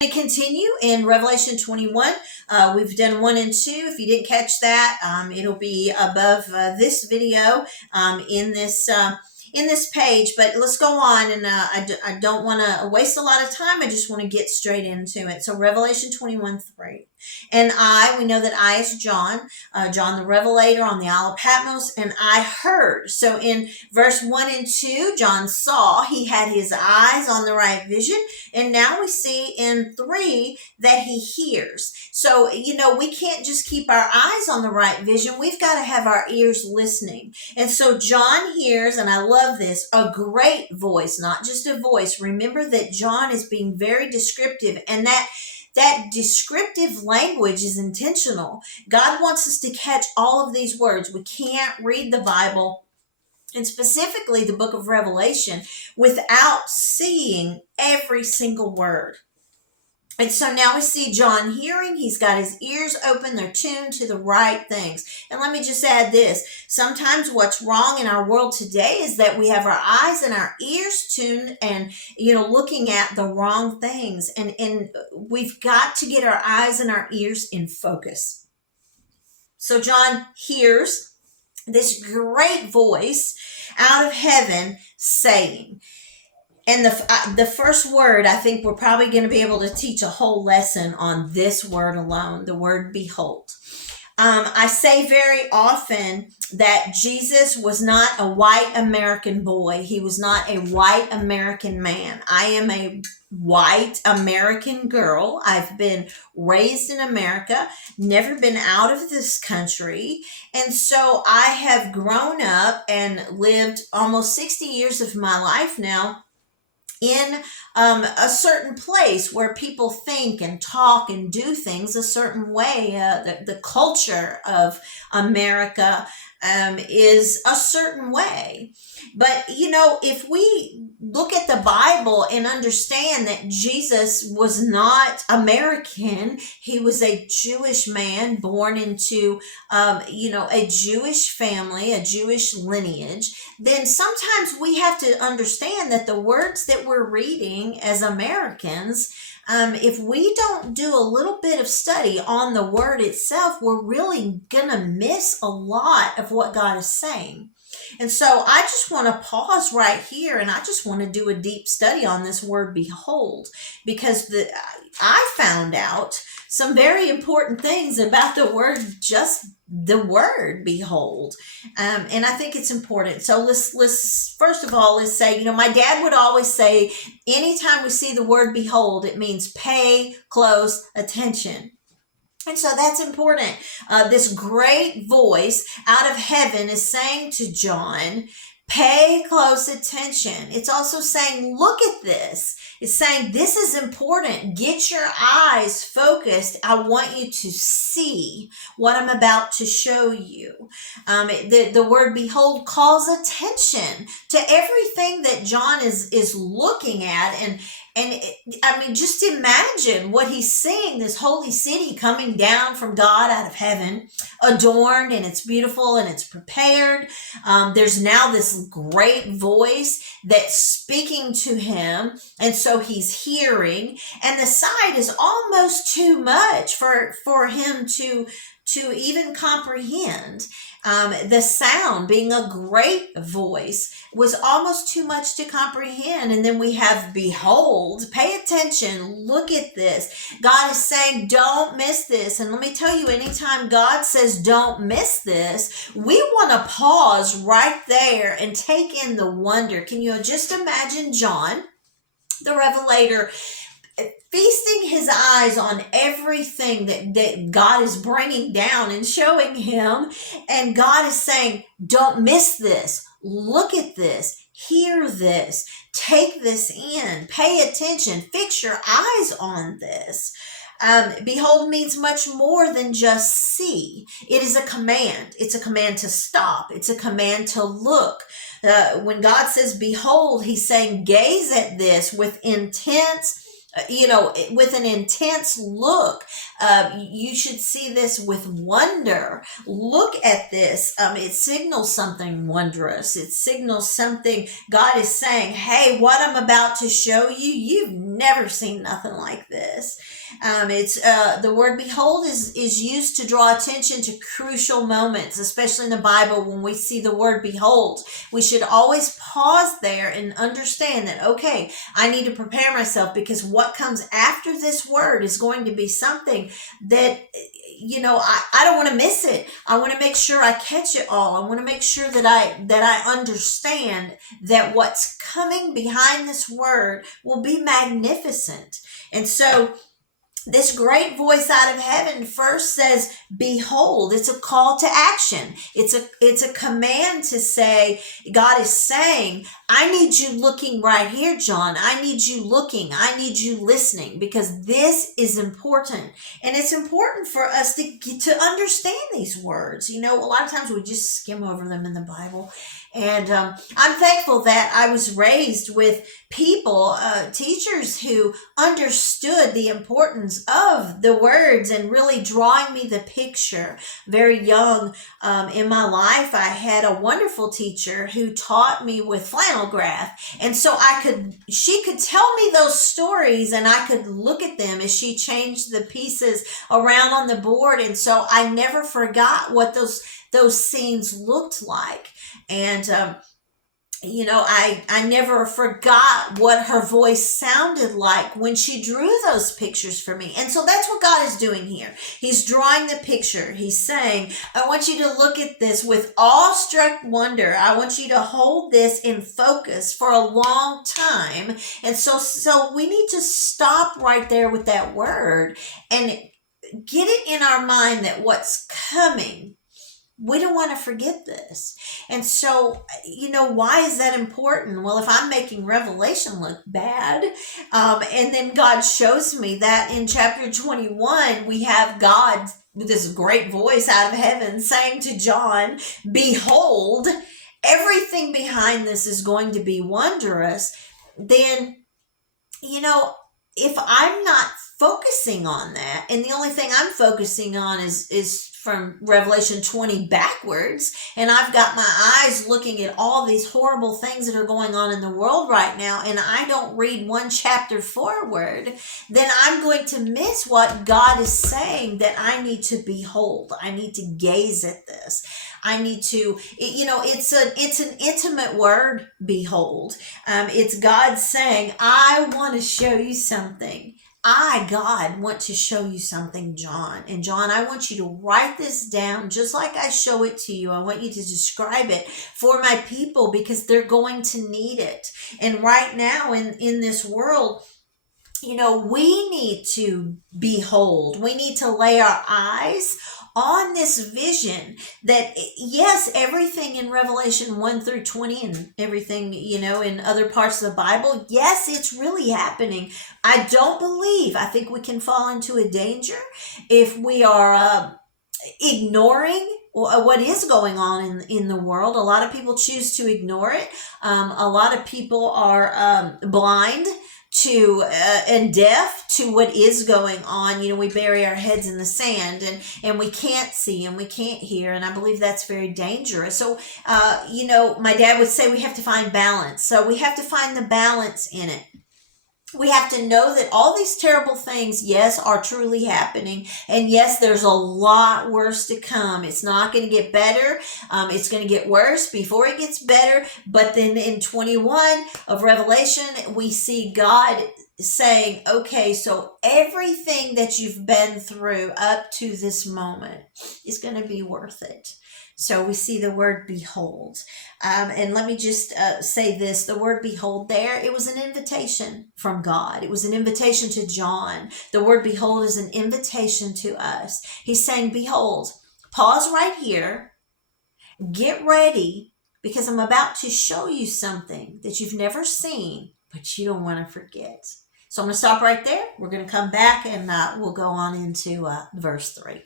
To continue in Revelation 21. We've done 1 and 2. If you didn't catch that, it'll be above this video in this page. But let's go on, and I don't want to waste a lot of time. I just want to get straight into it. So Revelation 21:3. And we know that I is John, John the Revelator on the Isle of Patmos, and I heard. So in verse 1 and 2, John saw, he had his eyes on the right vision, and now we see in 3 that he hears. So, we can't just keep our eyes on the right vision. We've got to have our ears listening. And so John hears, and I love this, a great voice, not just a voice. Remember that John is being very descriptive, and that descriptive language is intentional. God wants us to catch all of these words. We can't read the Bible, and specifically the book of Revelation, without seeing every single word. And so now we see John hearing. He's got his ears open. They're tuned to the right things. And let me just add this. Sometimes what's wrong in our world today is that we have our eyes and our ears tuned and, looking at the wrong things. And we've got to get our eyes and our ears in focus. So John hears this great voice out of heaven saying, and the first word, I think we're probably going to be able to teach a whole lesson on this word alone, the word behold. I say very often that Jesus was not a white American boy. He was not a white American man. I am a white American girl. I've been raised in America, never been out of this country. And so I have grown up and lived almost 60 years of my life now in a certain place where people think and talk and do things a certain way. The culture of America is a certain way. But, if we look at the Bible and understand that Jesus was not American, he was a Jewish man born into, a Jewish family, a Jewish lineage, then sometimes we have to understand that the words that we're reading as Americans, if we don't do a little bit of study on the word itself, we're really going to miss a lot of what God is saying. And so I just want to pause right here, and I just want to do a deep study on this word behold, because I found out some very important things about the word, just the word behold. And I think it's important. So let's first of all, let's say, my dad would always say, anytime we see the word behold, it means pay close attention. And so that's important. This great voice out of heaven is saying to John, pay close attention. It's also saying, look at this. It's saying, this is important. Get your eyes focused. I want you to see what I'm about to show you. The word behold calls attention to everything that John is looking at. And just imagine what he's seeing, this holy city coming down from God out of heaven, adorned, and it's beautiful and it's prepared. There's now this great voice that's speaking to him. And so he's hearing, and the sight is almost too much for him to even comprehend. The sound, being a great voice, was almost too much to comprehend. And then we have behold, pay attention, look at this. God is saying, don't miss this. And let me tell you, anytime God says don't miss this, we want to pause right there and take in the wonder. Can you just imagine John, the Revelator, feasting his eyes on everything that God is bringing down and showing him. And God is saying, don't miss this. Look at this. Hear this. Take this in. Pay attention. Fix your eyes on this. Behold means much more than just see. It is a command. It's a command to stop. It's a command to look. When God says behold, he's saying gaze at this with intense with an intense look. You should see this with wonder. Look at this. It signals something wondrous. It signals something. God is saying, hey, what I'm about to show you, you've never seen nothing like this. It's the word behold is used to draw attention to crucial moments, especially in the Bible. When we see the word behold, we should always pause there and understand that, okay, I need to prepare myself, because what comes after this word is going to be something that, I don't want to miss it. I want to make sure I catch it all. I want to make sure that I understand that what's coming behind this word will be magnificent. And so this great voice out of heaven first says, behold. It's a call to action. It's a command to say, God is saying, I need you looking right here, John. I need you looking. I need you listening, because this is important. And it's important for us to understand these words. A lot of times we just skim over them in the Bible. And I'm thankful that I was raised with people, teachers who understood the importance of the words and really drawing me the picture. Very young in my life, I had a wonderful teacher who taught me with flannel graph. And so she could tell me those stories, and I could look at them as she changed the pieces around on the board. And so I never forgot what those scenes looked like. And I never forgot what her voice sounded like when she drew those pictures for me. And so that's what God is doing here. He's drawing the picture. He's saying, I want you to look at this with awestruck wonder. I want you to hold this in focus for a long time. And so we need to stop right there with that word and get it in our mind that what's coming, we don't want to forget this. And so, why is that important? Well, if I'm making Revelation look bad, and then God shows me that in chapter 21, we have God with this great voice out of heaven saying to John, behold, everything behind this is going to be wondrous, then, if I'm not focusing on that, and the only thing I'm focusing on is from Revelation 20 backwards, and I've got my eyes looking at all these horrible things that are going on in the world right now, and I don't read one chapter forward, then I'm going to miss what God is saying that I need to behold. I need to gaze at this. I need to, it's an intimate word, behold. It's God saying, I want to show you something. God, want to show you something, John. And John, I want you to write this down just like I show it to you. I want you to describe it for my people, because they're going to need it. And right now in this world, we need to behold. We need to lay our eyes on this vision that, yes, everything in Revelation 1 through 20 and everything, in other parts of the Bible, yes, it's really happening. I think we can fall into a danger if we are ignoring what is going on in the world. A lot of people choose to ignore it. A lot of people are blind to and deaf to what is going on. We bury our heads in the sand and we can't see and we can't hear, and I believe that's very dangerous. So my dad would say we have to find balance. So we have to find the balance in it. We have to know that all these terrible things, yes, are truly happening. And yes, there's a lot worse to come. It's not going to get better. It's going to get worse before it gets better. But then in 21 of Revelation, we see God saying, okay, so everything that you've been through up to this moment is going to be worth it. So we see the word behold. And let me just say this. The word behold there, it was an invitation from God. It was an invitation to John. The word behold is an invitation to us. He's saying, behold, pause right here, get ready, because I'm about to show you something that you've never seen, but you don't want to forget. So I'm going to stop right there. We're going to come back and we'll go on into verse 3.